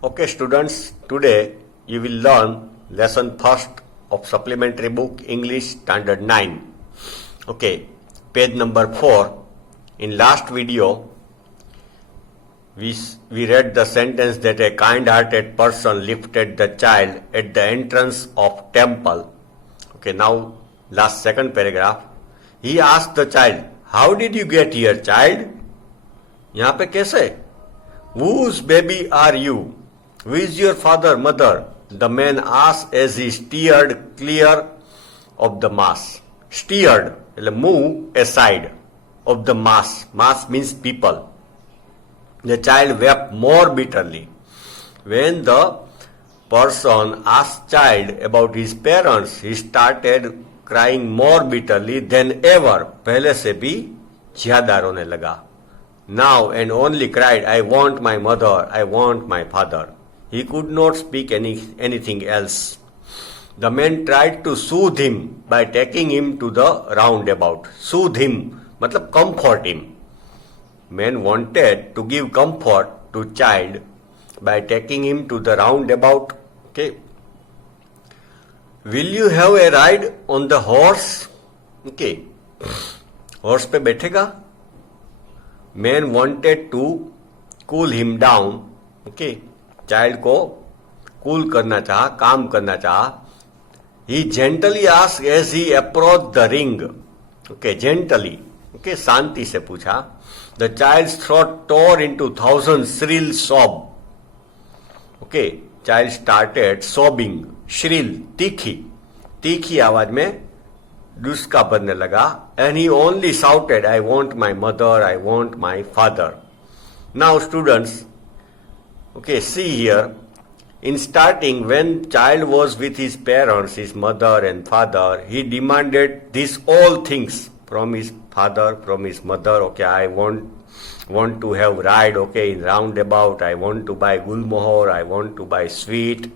Okay, students, today you will learn lesson first of supplementary book English Standard 9. Okay, page number 4. In last video, we read the sentence that a kind-hearted person lifted the child at the entrance of temple. Okay, now last second paragraph. He asked the child, "How did you get here, child?" यहाँ पे कैसे? Whose baby are you? Who is your father, mother? The man asked as he steered clear of the mass. Steered, એટલે move aside of the mass. Mass means people. The child wept more bitterly. When the person asked child about his parents, he started crying more bitterly than ever. पहले से भी ज्यादा रोने लगा. Now and only cried, "I want my mother, I want my father." He could not speak anything else. The man tried to soothe him by taking him to the roundabout. Soothe him, मतलब comfort him. Man wanted to give comfort to child by taking him to the roundabout. Okay. Will you have a ride on the horse? Okay. Horse पे बैठेगा? Man wanted to cool him down. Okay. Child को cool करना चाहा, काम करना चाहा. He gently asked as he approached the ring. Okay, gently. Okay, शांति से पूछा. The child's throat tore into thousand shrill sob. Okay, child started sobbing. Shrill, तीखी आवाज में डुस्का बनने लगा. And he only shouted, "I want my mother, I want my father." Now students, okay, see here, in starting when child was with his parents, his mother and father, he demanded these all things from his father, from his mother. Okay, I want to have ride, okay, in roundabout, I want to buy gulmohar, I want to buy sweet.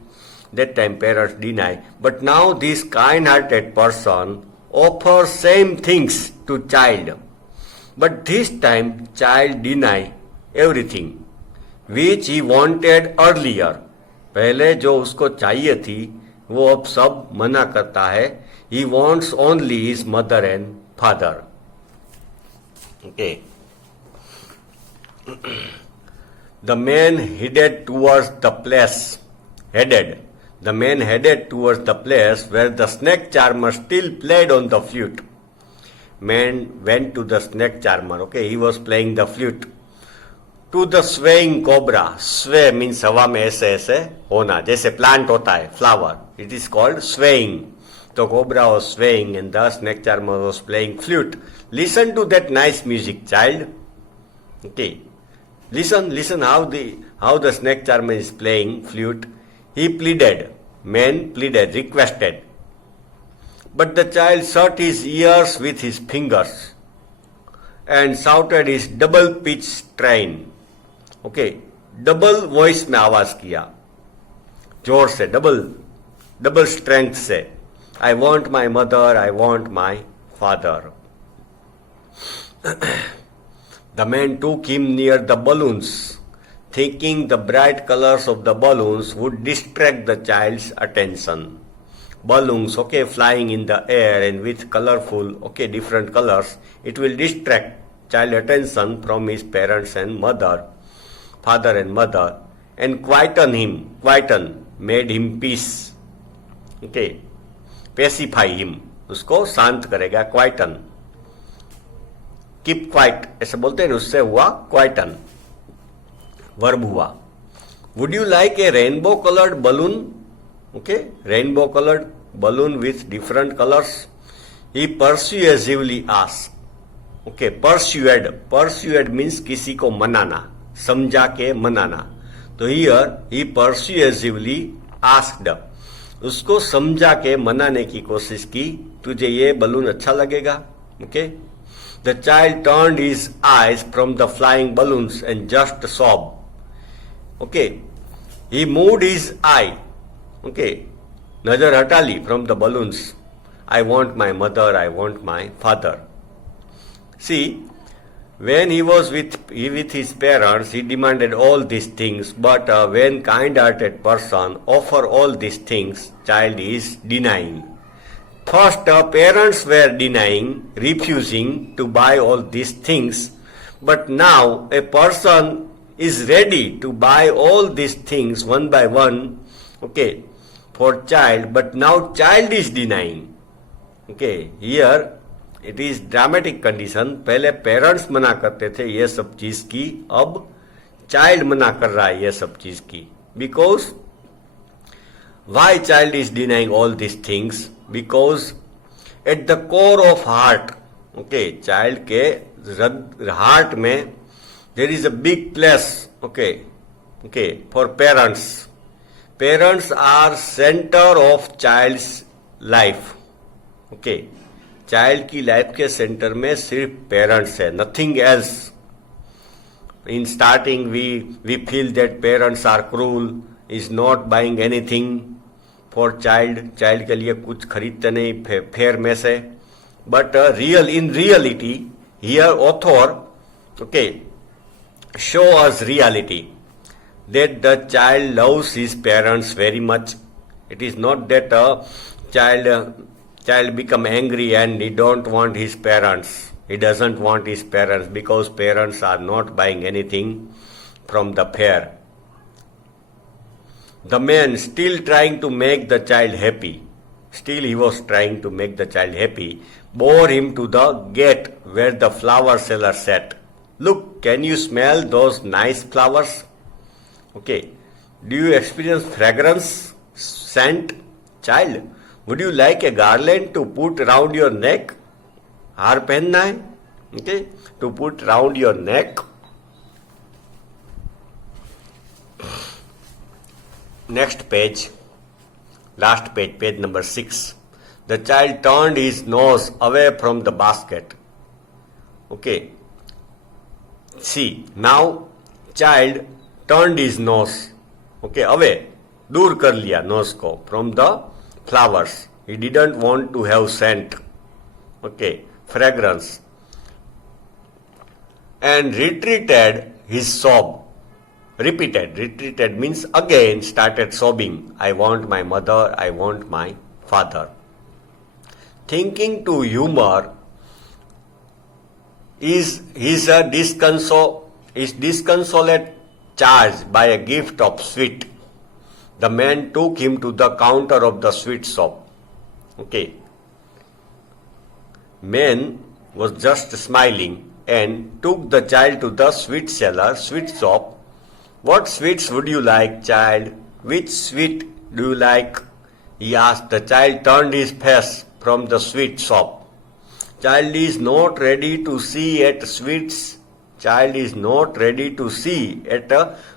That time parents deny. But now this kind-hearted person offers same things to child. But this time child deny everything which he wanted earlier. पहले जो उसको चाहिए थी वो अब सब मना करता है. He wants only his mother and father. Okay. The man headed towards the place. The man headed towards the place where the snake charmer still played on the flute. Man went to the snake charmer. Okay, he was playing the flute. To the swaying cobra. Sway means हवा में ऐसे ऐसे होना, जैसे plant होता है, flower. It is called swaying. The cobra was swaying and the snake charmer was playing flute. Listen to that nice music, child. Okay. Listen how the snake charmer is playing flute. He pleaded. Man pleaded, requested. But the child shut his ears with his fingers and shouted his double pitch strain. Okay, double voice में आवाज किया, जोर से, double strength से. I want my mother, I want my father. The man took him near the balloons, thinking the bright colors of the balloons would distract the child's attention. Balloons, okay, flying in the air and with colorful, okay, different colors, it will distract child attention from his parents and father and mother, and quieten, made him peace. Okay, pacify him, उसको शांत करेगा, quieten. Keep quiet, ऐसे बोलते हैं, उससे हुआ quieten. Verb हुआ. Would you like a rainbow colored balloon? Okay, rainbow colored balloon with different colors. He persuasively asked. Okay, persuade means किसी को मनाना, समझा के मनाना. तो here he persuasively asked. उसको समझा के मनाने की कोशिश की, तुझे ये बलून अच्छा लगेगा. Okay. The child turned his eyes from the flying balloons and just sobbed. Okay, he moved his eye. Okay, नजर हटा ली from the balloons. I want my mother, I want my father. See, When he was with his parents, he demanded all these things, but when kind-hearted person offer all these things, child is denying. First, parents were denying, refusing to buy all these things, but now a person is ready to buy all these things one by one, okay, for child, but now child is denying. Okay, here it is dramatic condition. पहले parents मना करते थे ये सब चीज की, अब child मना कर रहा है ये सब चीज की. Because why child is denying all this things? Because at the core of heart, okay, child के हार्ट में there is a big place, okay okay, for parents. Parents are centre of child's life. Okay, child की life के centre में सिर्फ parents है, nothing else. In starting we feel that parents are cruel, is not buying anything for child. Child के लिए कुछ खरीदते नहीं फेयर में से. But in reality here author, okay, show us reality that the child loves his parents very much. It is not that a child become angry and he don't want his parents. He doesn't want his parents because parents are not buying anything from the fair. The man still trying to make the child happy. Still he was trying to make the child happy. Bore him to the gate where the flower seller sat. Look, can you smell those nice flowers? Okay, do you experience fragrance, scent? Child, would you like a garland to put around your neck? हार पहनना है, okay, to put around your neck. Next page, last page, page number 6. The child turned his nose away from the basket. Okay, see, now child turned his nose, okay, away, दूर कर लिया nose को from the flowers. He didn't want to have scent, okay, fragrance, and retreated his sob. Retreated means again started sobbing. I want my mother, I want my father. Thinking to humor is disconsolate charged by a gift of sweet. The man took him to the counter of the sweet shop. Okay. Man was just smiling and took the child to the sweet shop. What sweets would you like, child? Which sweet do you like? He asked. The child turned his face from the sweet shop. Child is not ready to see at sweets. Child is not ready to see at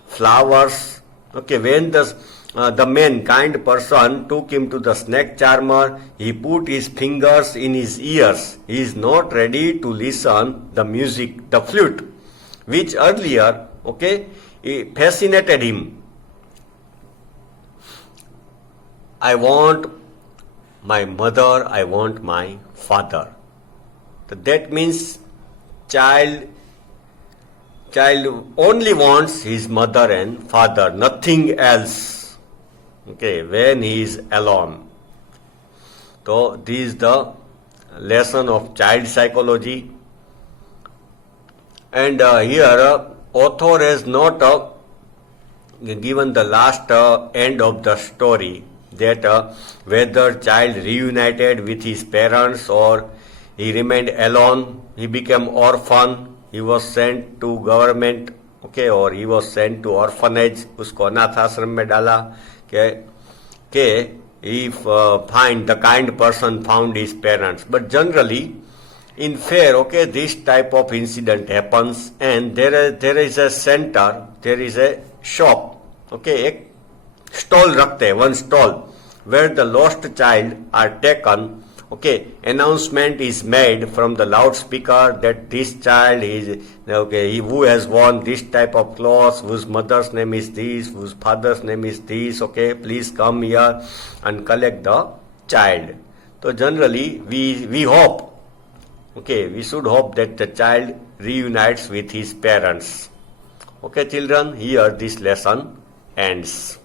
flowers. Okay, when the man, kind person, took him to the snake charmer, he put his fingers in his ears. He is not ready to listen the music, the flute, which earlier, okay, fascinated him. I want my mother, I want my father. So that means child only wants his mother and father, nothing else. Okay, when he is alone. So this is the lesson of child psychology. And here author has not given the last end of the story, that whether child reunited with his parents or he remained alone, he became orphan, he was sent to government, okay, or he was sent to orphanage, उसको अनाथ आश्रम में डाला, के he find the kind person found his parents. But generally in fair, okay, this type of incident happens, and there is a center, there is a shop, okay, एक stall रखते हैं, one stall where the lost child are taken. Okay, announcement is made from the loudspeaker that this child is, okay, who has worn this type of clothes, whose mother's name is this, whose father's name is this, okay, please come here and collect the child. So generally we hope Okay, we should hope that the child reunites with his parents. Okay, children, here this lesson ends.